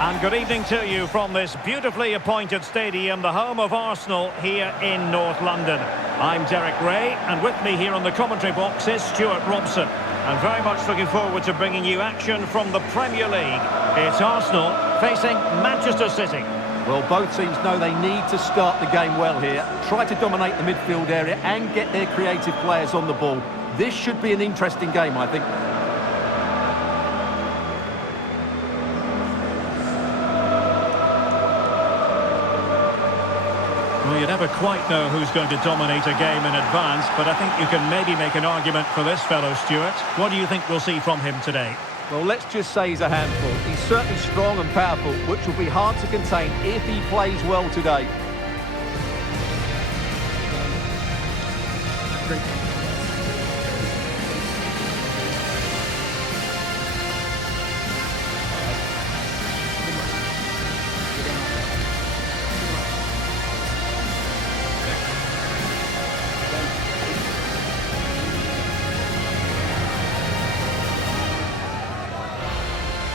And good evening to you from this beautifully appointed stadium, the home of Arsenal here in North London. I'm Derek Ray, and with me here on the commentary box is Stuart Robson. And very much looking forward to bringing you action from the Premier League. It's Arsenal facing Manchester City. Well, both teams know they need to start the game well here. Try to dominate the midfield area and get their creative players on the ball. This should be an interesting game, I think. Well, you never quite know who's going to dominate a game in advance, but I think you can maybe make an argument for this fellow, Stuart. What do you think we'll see from him today? Well, let's just say he's a handful. He's certainly strong and powerful, which will be hard to contain if he plays well today.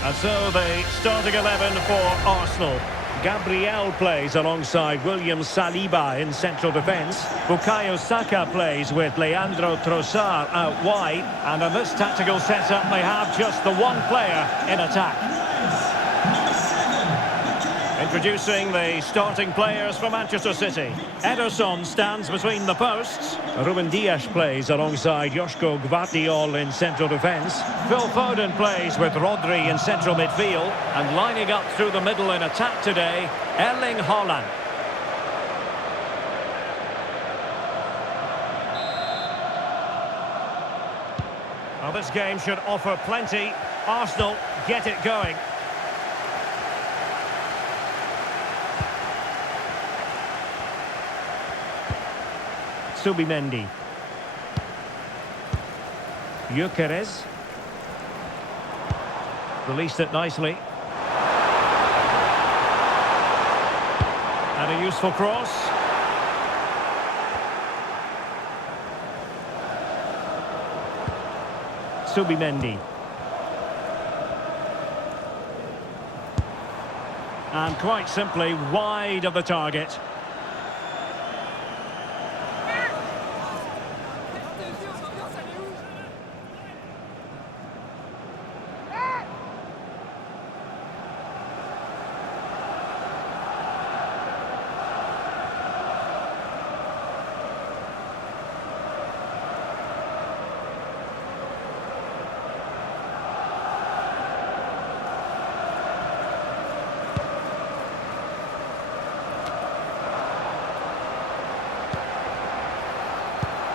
And so the starting 11 for Arsenal. Gabriel plays alongside William Saliba in central defence. Bukayo Saka plays with Leandro Trossard out wide. And in this tactical setup, they have just the one player in attack. Introducing the starting players for Manchester City. Ederson stands between the posts. Ruben Dias plays alongside Joško Gvardiol in central defence. Phil Foden plays with Rodri in central midfield. And lining up through the middle in attack today, Erling Haaland. Well, this game should offer plenty. Arsenal get it going. Subimendi. Gyökeres. Released it nicely. And a useful cross. Subimendi. And quite simply wide of the target.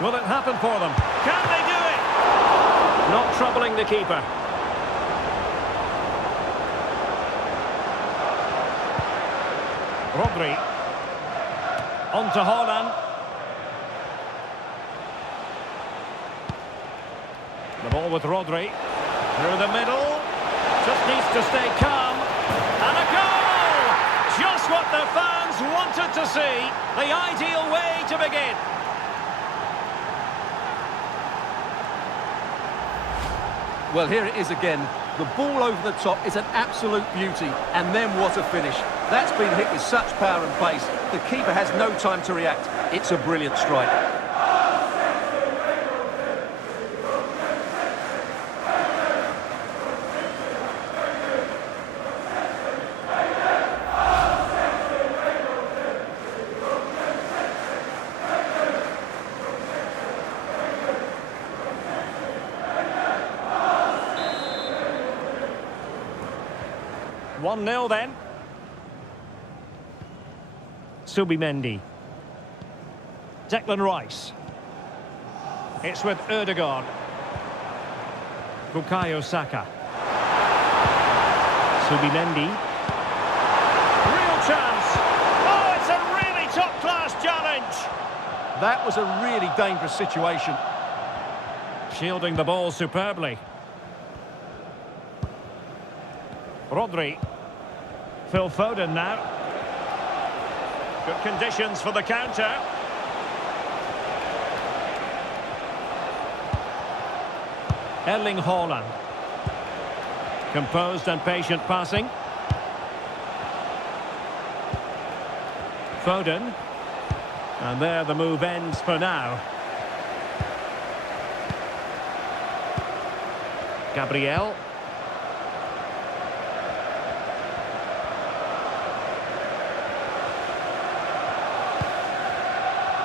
Will it happen for them? Can they do it? Not troubling the keeper. Rodri. On to Haaland. The ball with Rodri. Through the middle. Just needs to stay calm. And a goal! Just what the fans wanted to see. The ideal way to begin. Well, here it is again. The ball over the top is an absolute beauty. And then what a finish. That's been hit with such power and pace. The keeper has no time to react. It's a brilliant strike. One 0 then. Subimendi. Declan Rice. It's with Ødegaard. Bukayo Saka. Subimendi. Real chance. Oh, it's a really top-class challenge. That was a really dangerous situation. Shielding the ball superbly. Rodri. Phil Foden now. Good conditions for the counter. Erling Haaland. Composed and patient passing. Foden. And there the move ends for now. Gabriel.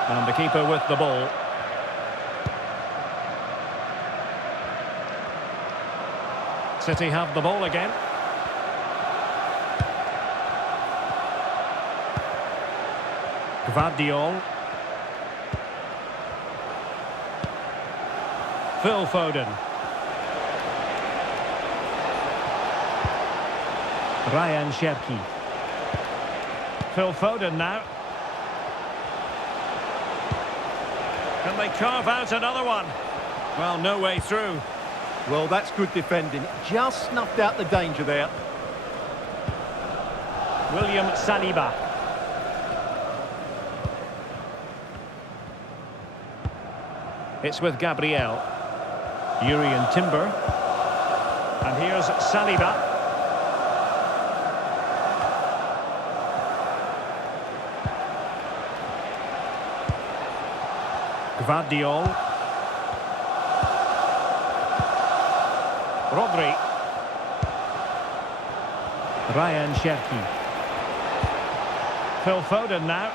And the keeper with the ball. City have the ball again. Gvardiol. Phil Foden. Ryan Cherki. Phil Foden now. Can they carve out another one? Well, no way through. Well, that's good defending. Just snuffed out the danger there. William Saliba. It's with Gabriel. Urian Timber. And here's Saliba. Gvardiol. Rodri. Ryan Cherki. Phil Foden now.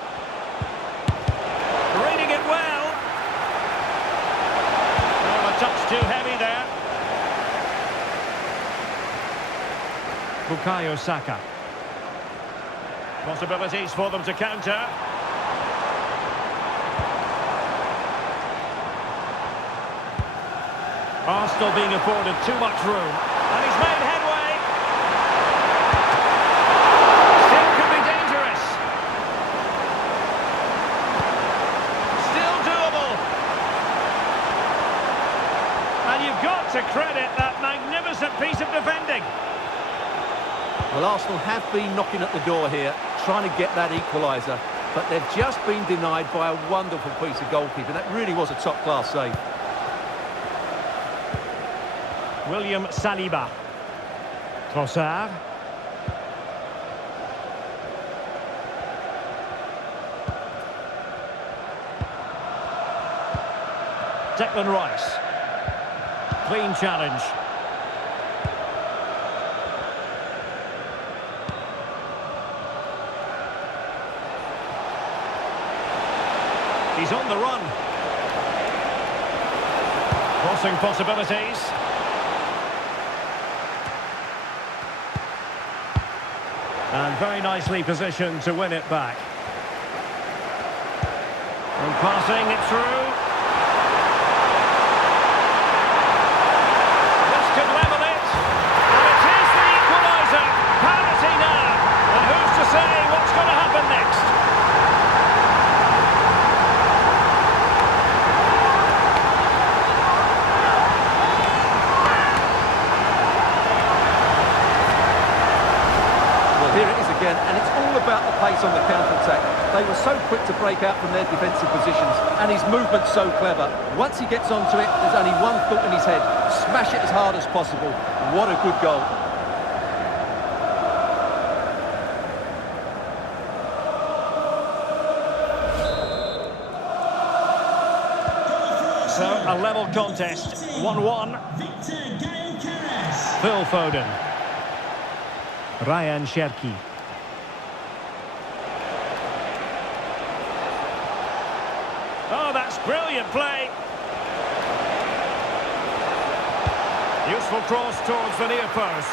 Reading it well. Oh, a touch too heavy there. Bukayo Saka. Possibilities for them to counter. Arsenal being afforded too much room. And he's made headway. Still could be dangerous. Still doable. And you've got to credit that magnificent piece of defending. Well, Arsenal have been knocking at the door here, trying to get that equaliser. But they've just been denied by a wonderful piece of goalkeeping. That really was a top-class save. William Saliba. Trossard. Declan Rice. Clean challenge. He's on the run. Crossing possibilities. And very nicely positioned to win it back. And passing it through. This could level it. And it is the equaliser. Parity now. And who's to say what's going to happen next? Here it is again, and it's all about the pace on the counter-attack. They were so quick to break out from their defensive positions, and his movement's so clever. Once he gets onto it, there's only one thought in his head: smash it as hard as possible. What a good goal. So, a level contest, 1-1. Phil Foden. Ryan Cherki. Oh, that's brilliant play. Useful cross towards the near post.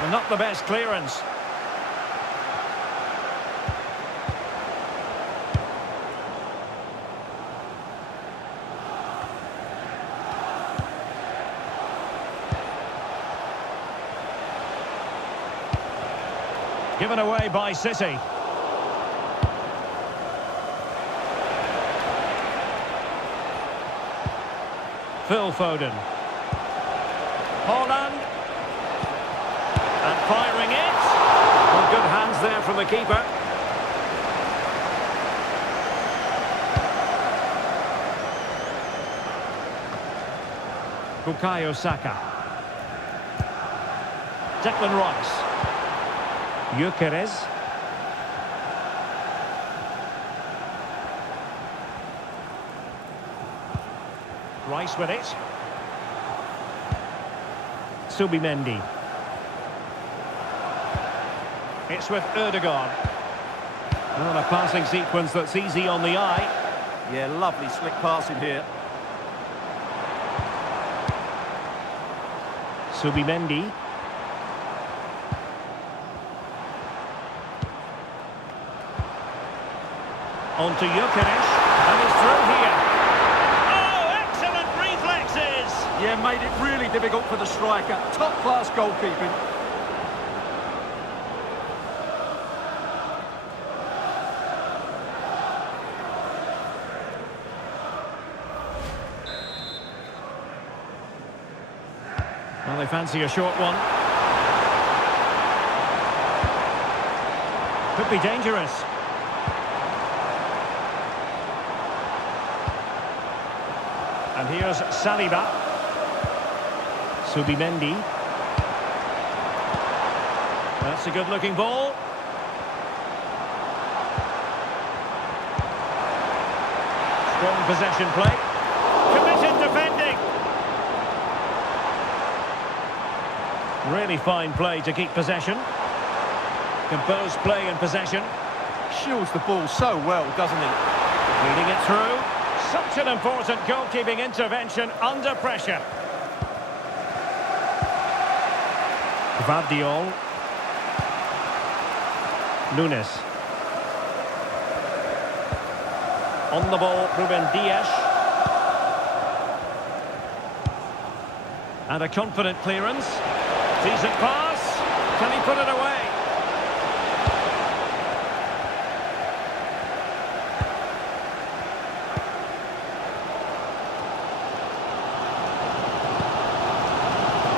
Well, not the best clearance. Given away by City. Phil Foden. Holland. And firing it. Well, good hands there from the keeper. Bukayo Saka. Declan Rice. Gyökeres. Rice with it. Subimendi. It's with Ødegaard. Well, a passing sequence that's easy on the eye. Yeah, lovely slick passing here. Subimendi. On to Gyökeres, and he's through here. Oh, excellent reflexes! Yeah, made it really difficult for the striker. Top-class goalkeeping. Well, they fancy a short one. Could be dangerous. And here's Saliba. Subimendi. That's a good-looking ball. Strong possession play. Committed defending. Really fine play to keep possession. Composed play and possession. Shields the ball so well, doesn't he? Feeding it through. Such an important goalkeeping intervention under pressure. Gvardiol. Nunes. On the ball, Ruben Dias. And a confident clearance. Decent pass. Can he put it away?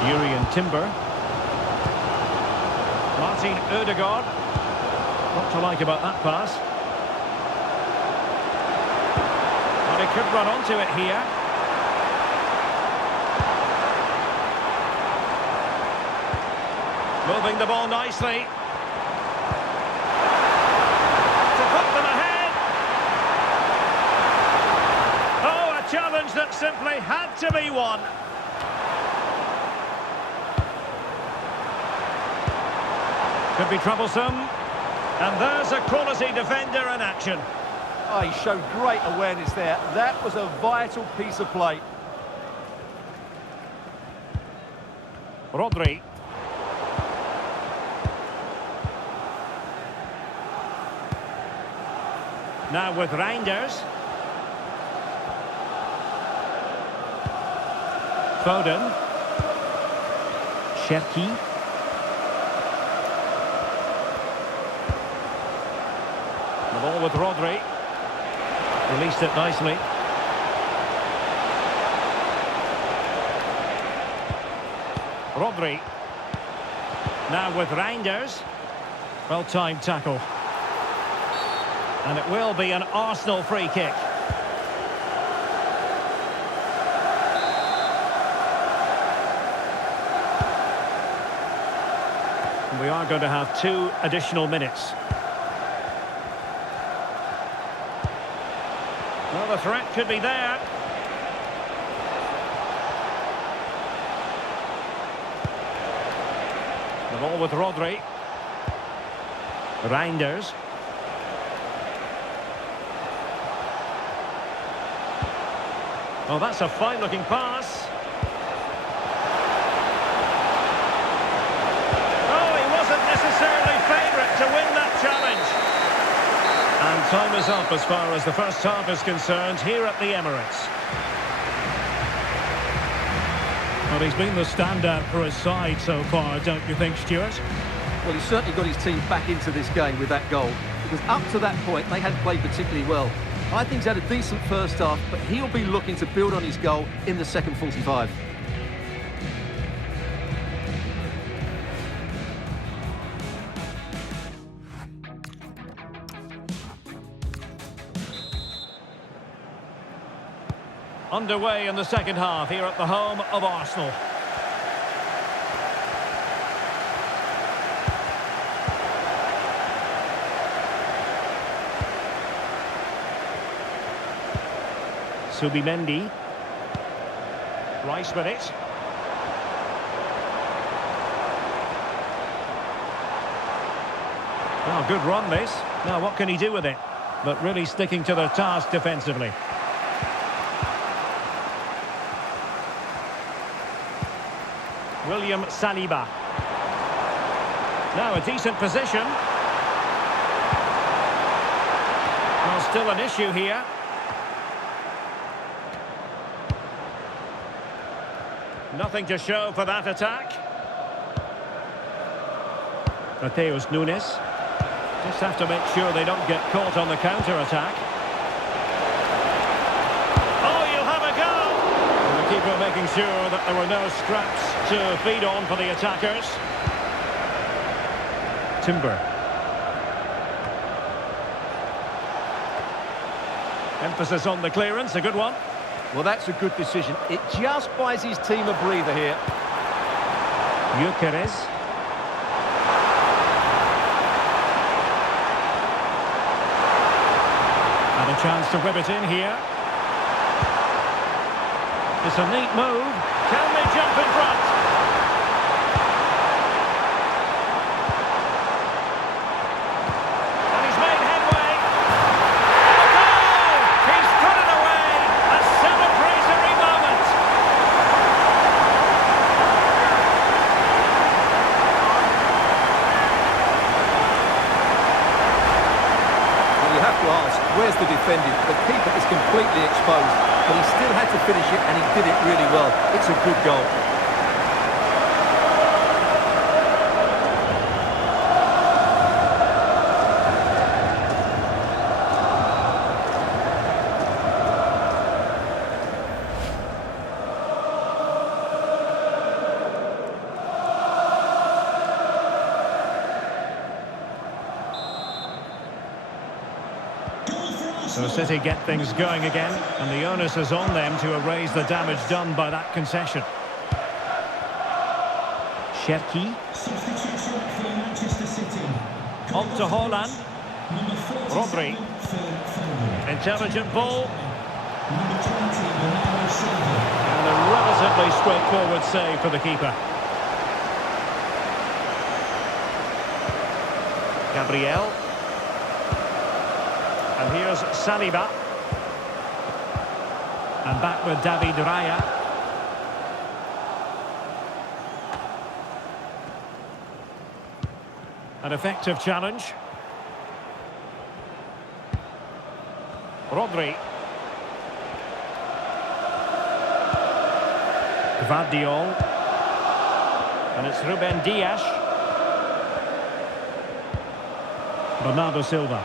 Jurriën Timber. Martin Ødegaard. What to like about that pass? And he could run onto it here. Moving the ball nicely. To put them ahead. Oh, a challenge that simply had to be won. Could be troublesome. And there's a quality defender in action. Oh, he showed great awareness there. That was a vital piece of play. Rodri. Now with Reinders. Foden. Cherki. The ball with Rodri. Released it nicely. Rodri. Now with Reinders. Well-timed tackle. And it will be an Arsenal free kick. And we are going to have 2 additional minutes. Well, the threat could be there. The ball with Rodri. Reinders. Oh, that's a fine-looking pass. Oh, he wasn't necessarily favourite to win that challenge. And time is up as far as the first half is concerned here at the Emirates. Well, he's been the standout for his side so far, don't you think, Stuart? Well, he's certainly got his team back into this game with that goal. Because up to that point, they hadn't played particularly well. I think he's had a decent first half, but he'll be looking to build on his goal in the second 45. Underway in the second half here at the home of Arsenal. Subimendi. Rice with it. Well, good run this. Now what can he do with it? But really sticking to their task defensively. William Saliba. Now a decent position. Well, still an issue here. Nothing to show for that attack. Mateus Nunes. Just have to make sure they don't get caught on the counter-attack. Oh, you'll have a go! And the keeper making sure that there were no scraps to feed on for the attackers. Timber. Emphasis on the clearance, a good one. Well, that's a good decision. It just buys his team a breather here. Gyökeres. And a chance to whip it in here. It's a neat move. Can they jump in front? And he's made headway. A goal! He's put it away. A celebratory moment. Well, you have to ask, where's the defending? The keeper is completely exposed, but he still had to finish it, and he did it really well. It's a good goal. So City get things going again, and the onus is on them to erase the damage done by that concession. Cherki. Substitution for Manchester City. On to Haaland. Rodri. Intelligent ball. Number 20, Bernardo Silva. And a relatively straightforward save for the keeper. Gabriel. And here's Saliba. And back with David Raya. An effective challenge. Rodri. Gvardiol. And it's Ruben Dias. Bernardo Silva.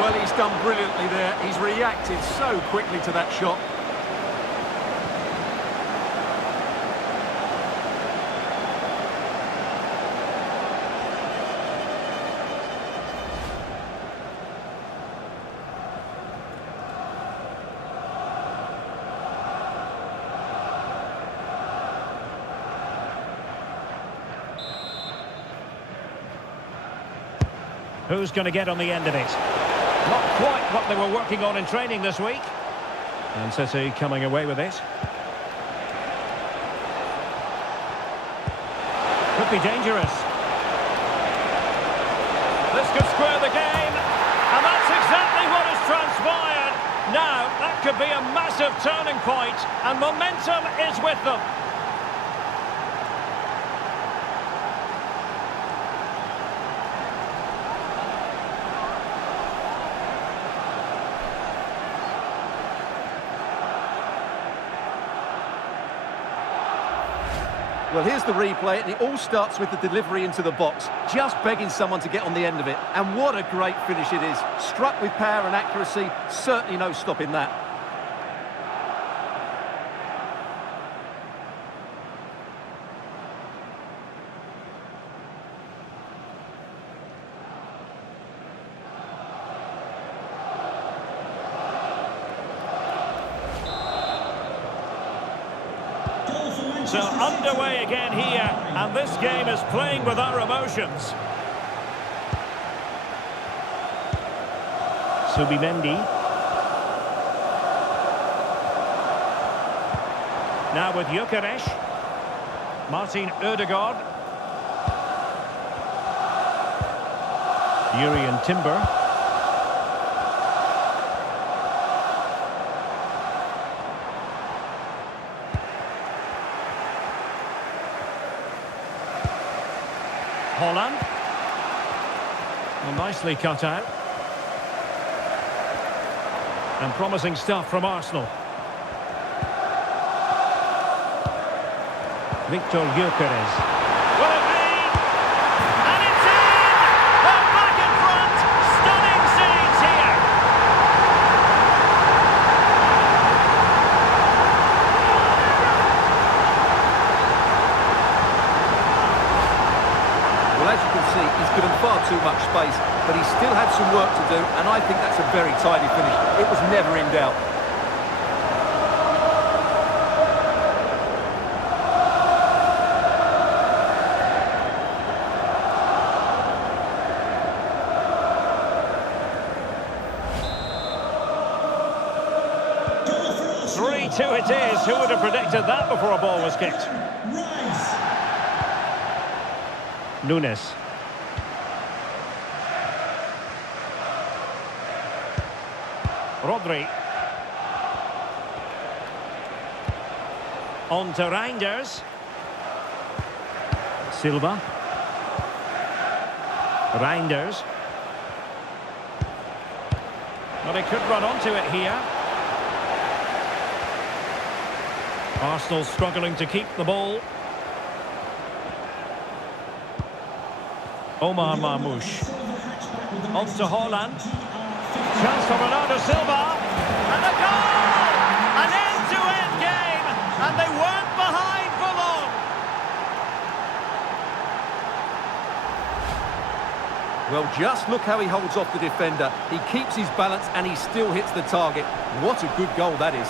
Well, he's done brilliantly there. He's reacted so quickly to that shot. Who's going to get on the end of it? Not quite what they were working on in training this week. And City coming away with it. Could be dangerous. This could square the game. And that's exactly what has transpired. Now, that could be a massive turning point, and momentum is with them. Well, here's the replay, and it all starts with the delivery into the box, just begging someone to get on the end of it. And what a great finish it is. Struck with power and accuracy, certainly no stopping that. So underway again here, and this game is playing with our emotions. Subimendi. Now with Gyökeres. Martin Ødegaard. Jurriën Timber. Holland. Well, nicely cut out. And promising stuff from Arsenal. Victor Gyökeres. Will it be? And it's in! They're back in front! Stunning scenes here! Well, as you can see, he's given far too much space, but he still had some work to do, and I think that's a very tidy finish. It was never in doubt. Two it is. Who would have predicted that before a ball was kicked? Rise. Nunes. Rodri. On to Reinders. Silva. Reinders. Well, he could run onto it here. Arsenal struggling to keep the ball. Omar Marmoush. On to Holland. Chance for Bernardo Silva. And a goal! An end-to-end game. And they weren't behind for long. Well, just look how he holds off the defender. He keeps his balance and he still hits the target. What a good goal that is.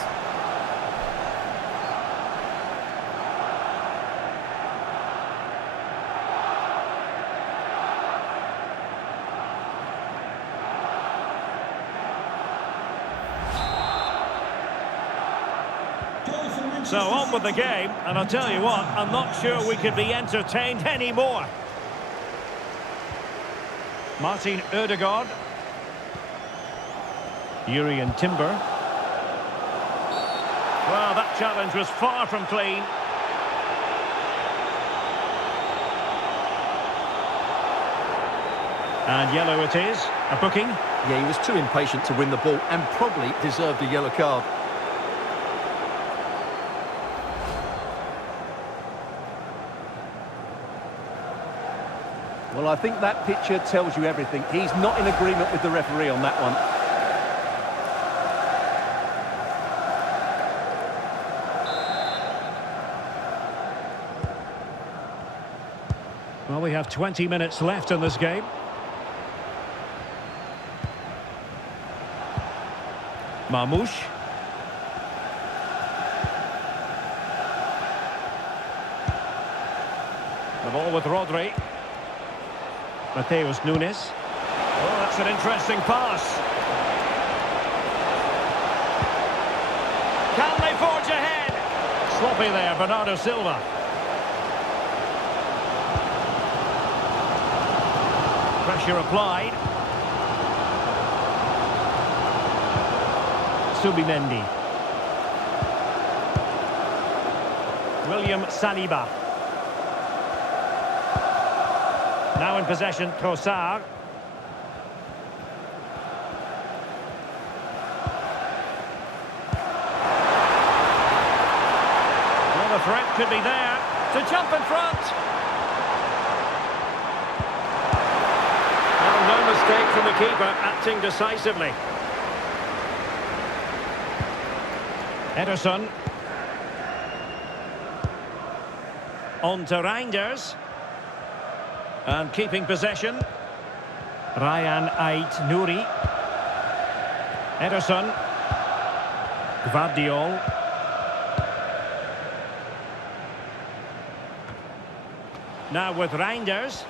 So on with the game, and I'll tell you what, I'm not sure we could be entertained anymore. Martin Ødegaard. Jurriën Timber. Well, that challenge was far from clean. And yellow it is, a booking. Yeah, he was too impatient to win the ball and probably deserved a yellow card. Well, I think that picture tells you everything. He's not in agreement with the referee on that one. Well, we have 20 minutes left in this game. Marmoush. The ball with Rodri. Mateus Nunes. Oh, that's an interesting pass. Can they forge ahead? Sloppy there, Bernardo Silva. Pressure applied. Subimendi. William Saliba. Now in possession, Trossard. Well, the threat could be there to jump in front. Well, no mistake from the keeper, acting decisively. Ederson. On to Reinders. And keeping possession. Ryan Ait-Nouri. Ederson. Gvardiol. Now with Reinders.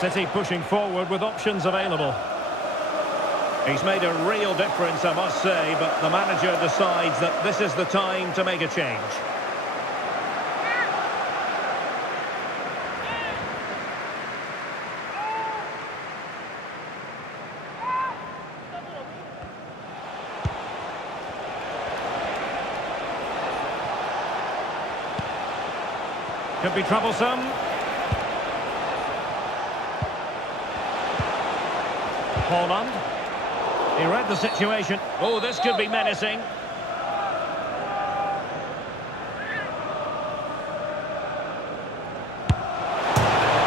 City pushing forward with options available. He's made a real difference, I must say, but the manager decides that this is the time to make a change. Could be troublesome. Holland. He read the situation. Oh, this could be menacing.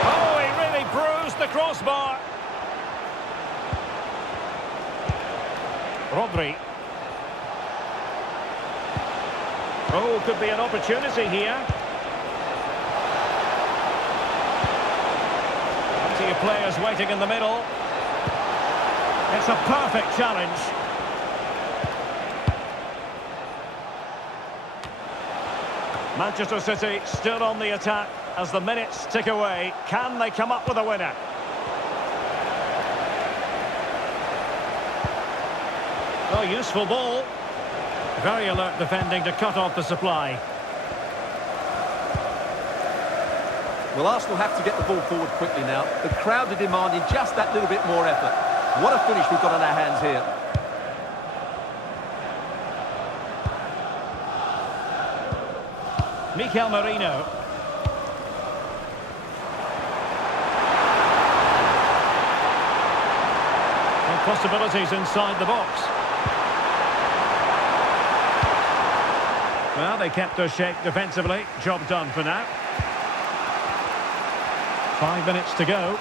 Oh, he really bruised the crossbar. Rodri. Oh, could be an opportunity here. Plenty of players waiting in the middle. It's a perfect challenge. Manchester City still on the attack as the minutes tick away. Can they come up with a winner? Oh, useful ball. Very alert defending to cut off the supply. Well, Arsenal have to get the ball forward quickly now. The crowd are demanding just that little bit more effort. What a finish we've got on our hands here. Mikel Merino. And possibilities inside the box. Well, they kept their shape defensively. Job done for now. 5 minutes to go.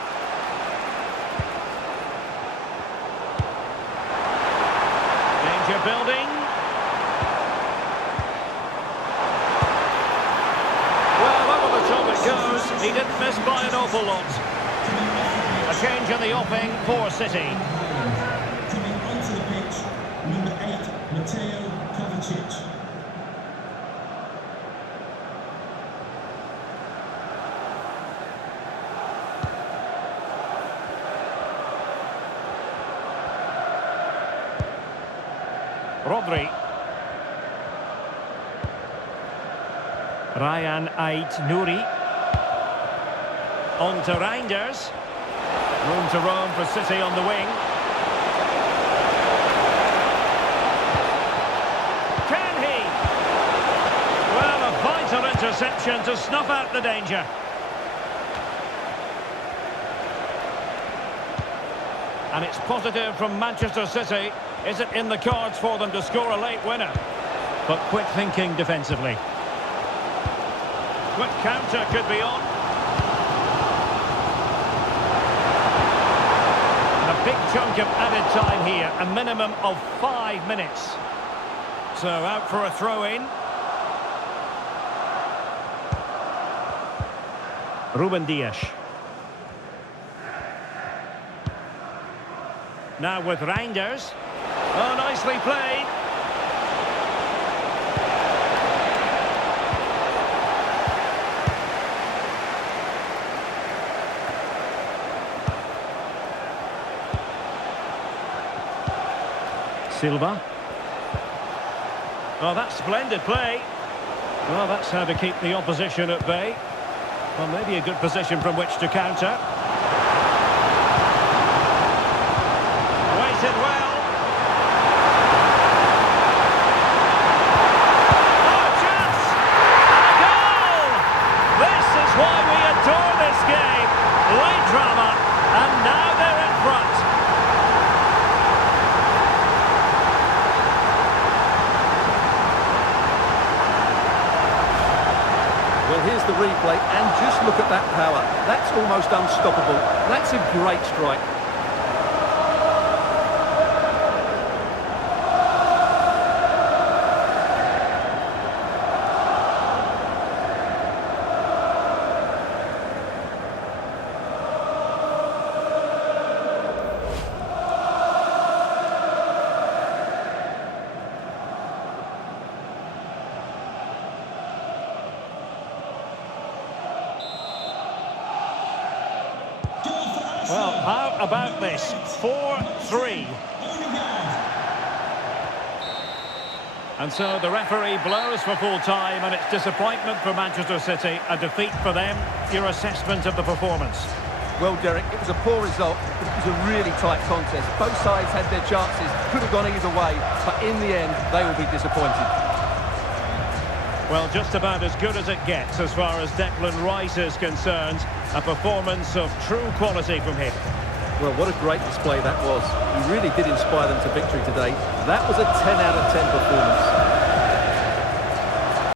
Danger building. Well, over the top it goes. He didn't miss by an awful lot. A change in the offing for City. Coming onto the pitch, number 8, Mateo Kovacic. Rodri. Ryan Ait-Nouri. On to Reinders. Room to roam for City on the wing. Can he? Well, a vital interception to snuff out the danger. And it's positive from Manchester City. Is it in the cards for them to score a late winner? But quick thinking defensively. Quick counter could be on. And a big chunk of added time here. A minimum of 5 minutes. So out for a throw-in. Ruben Dias. Now with Reinders. Oh, nicely played. Silva. Oh, that's splendid play. Well, that's how to keep the opposition at bay. Well, maybe a good position from which to counter. Waited well. Oh, chance! And a goal! This is why we adore this game. Late drama, and now they're in front. Well, here's the replay, and just look at that power. That's almost unstoppable. That's a great strike. Goal for Well, how about this? 4-3. And so the referee blows for full time, and it's disappointment for Manchester City, a defeat for them. Your assessment of the performance? Well, Derek, it was a poor result, but it was a really tight contest. Both sides had their chances, could have gone either way, but in the end, they will be disappointed. Well, just about as good as it gets as far as Declan Rice is concerned. A performance of true quality from him. Well, what a great display that was. He really did inspire them to victory today. That was a 10 out of 10 performance.